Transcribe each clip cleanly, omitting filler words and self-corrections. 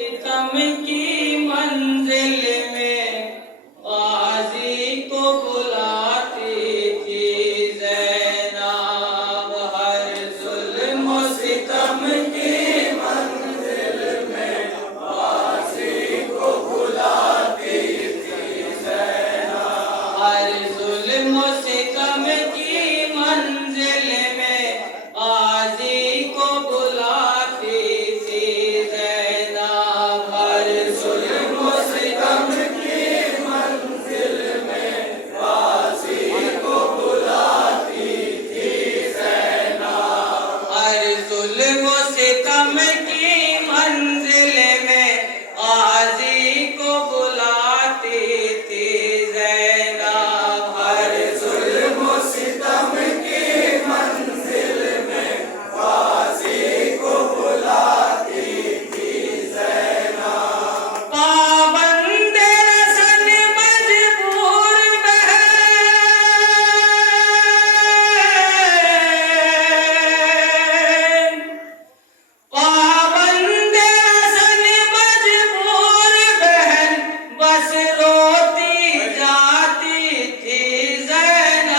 सितम की मंजिल में गाजी को बुलाती थी ज़ैनब। हर जुल्म सितम की मंजिल में गाजी को बुलाती थी ज़ैनब। हर जुल्म सितम की मंजिल में गाजी को बुलाती थी ज़ैनब। हर जुल्म सितम की मंजिल में गाजी को बुलाती थी ज़ैनब। हर जुल्म सितम की मंजिल में गाजी को बुलाती थी ज़ैनब। हर जुल्म सितम की मंजिल में गाजी को बुलाती थी ज़ैनब। पाबंद रसन मजबूर बहन, पाबंद रसन मजबूर बहन बस रोती जाती थी ज़ैनब।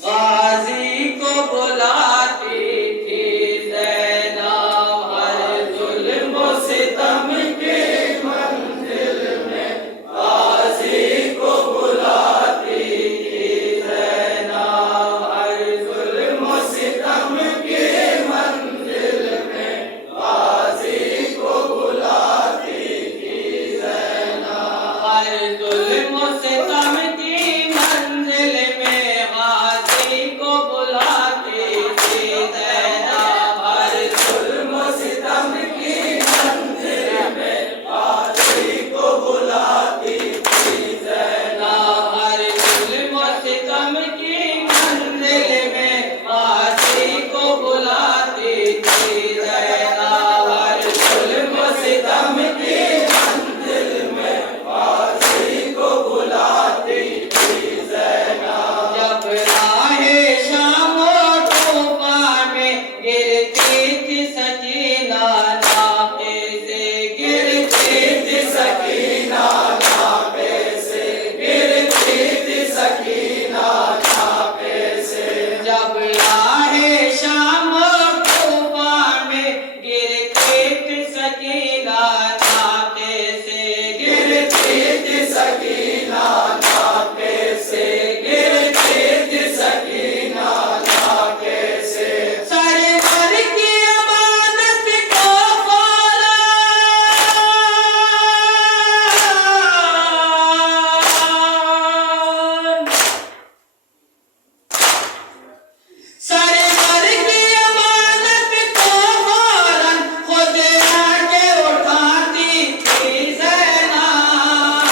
गाजी को बुलाती थी ज़ैनब। हर जुल्म सितम की मंजिल में गाजी को बुलाती थी ज़ैनब। हर जुल्म सितम की मंजिल में गाजी को बुलाती थी ज़ैनब। हर जुल्म सितम की मंजिल में गाजी को बुलाती थी ज़ैनब। हर जुल्म सितम की मंजिल में गाजी को बुलाती थी ज़ैनब। हर जुल्म सितम की मंजिल में गाजी को बुलाती थी ज़ैनब। हर जुल्म सितम की मंजिल में गाजी को बुलाती थी ज़ैनब। जब राहे शाम तूफा में गिरती थी सकीना नाके से, गिरती थी सकीना नाके से, गिरती थी सकीना नाके से। जब राहे शाम तूफा में गिरती थी सकीना नाके से, गिरती थी सकीना नाके से, गिरती थी सकीना नाके से। सरवर की अमानत को फौरन, सरवर की अमानत को फौरन खुद आके उठाती थी ज़ैनब।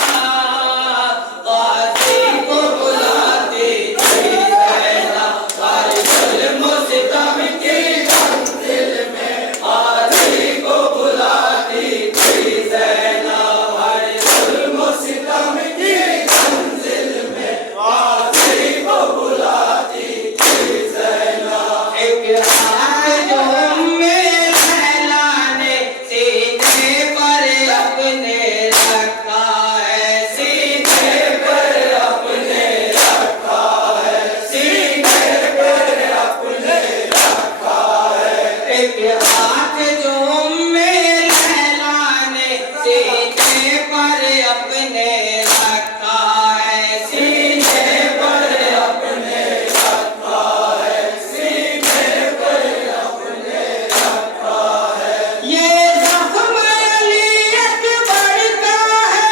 गाजी को बुलाती थी ज़ैनब। हर जुल्म सितम की मंजिल में गाजी को बुलाती थी ज़ैनब। हर जुल्म सितम की मंजिल में गाजी को बुलाती थी ज़ैनब। एक हाथ जो उम्मे लैला ने सीने पर अपने रखा है, सीने पर अपने रखा है, सीने पर अपने रखा है। एक हाथ जो उम्मे लैला ने सीने पर अपने रखा है, सीने पर अपने रखा है, सीने पर अपने रखा है। ये ज़ख्म अली अकबर का है,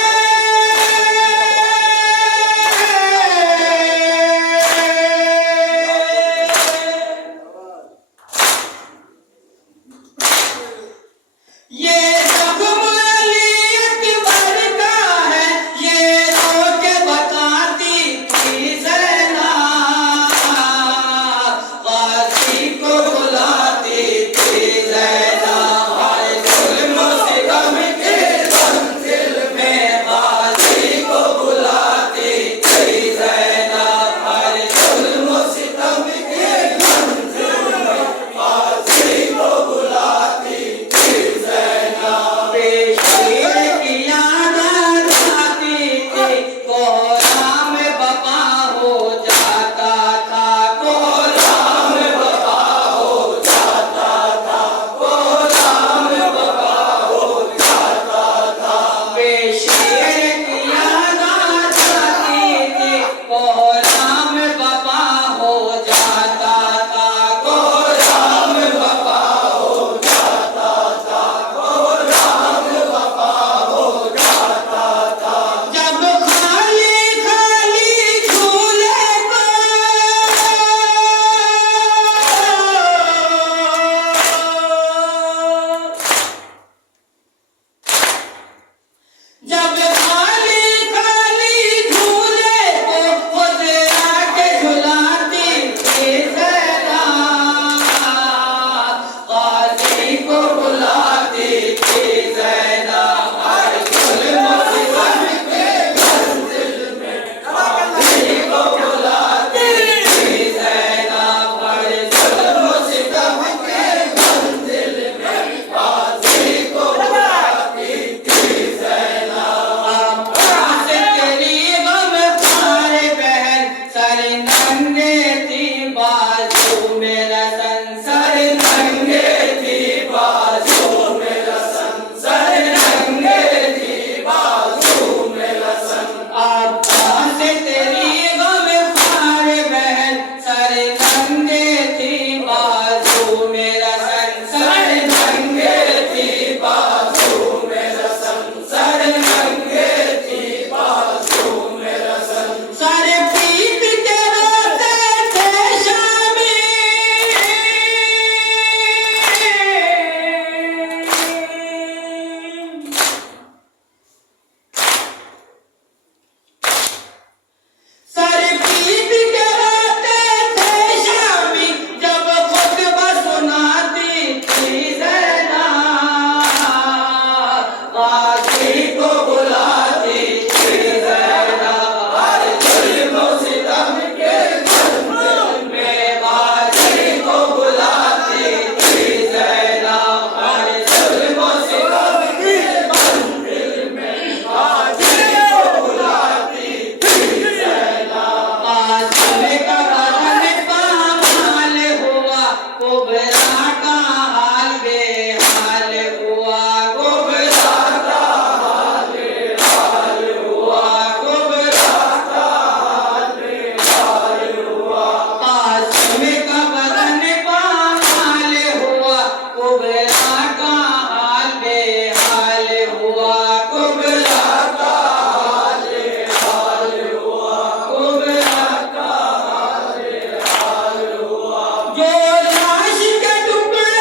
कुबरा का हाल बेहाल हुआ, कुबरा का हाल बेहाल हुआ, कुबरा का हाल बेहाल हुआ। जो लाश के टुकड़े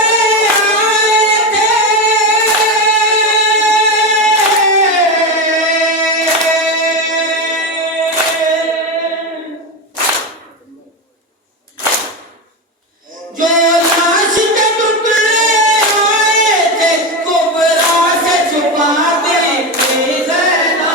आए थे, जो लाश के टुकड़े आए थे, कुबरा से छुपाती थी ज़ैनब,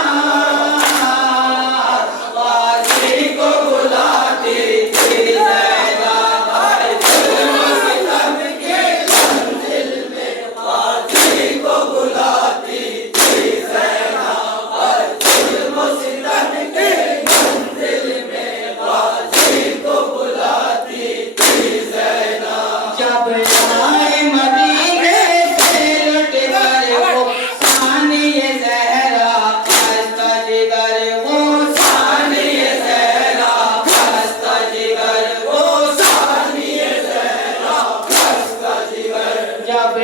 गाज़ी को बुलाती थी ज़ैनब, हर जुल्म सितम की मंजिल में गाज़ी को बुलाती थी ज़ैनब, हर जुल्म सितम की मंजिल में गाज़ी को बुलाती थी ज़ैनब। जब आए मदीने से लुट कर वो सानिए ज़हरा, खस्ता जिगर वो सानिए ज़हरा, खस्ता जिगर वो सानिए ज़हरा, खस्ता जिगर। जब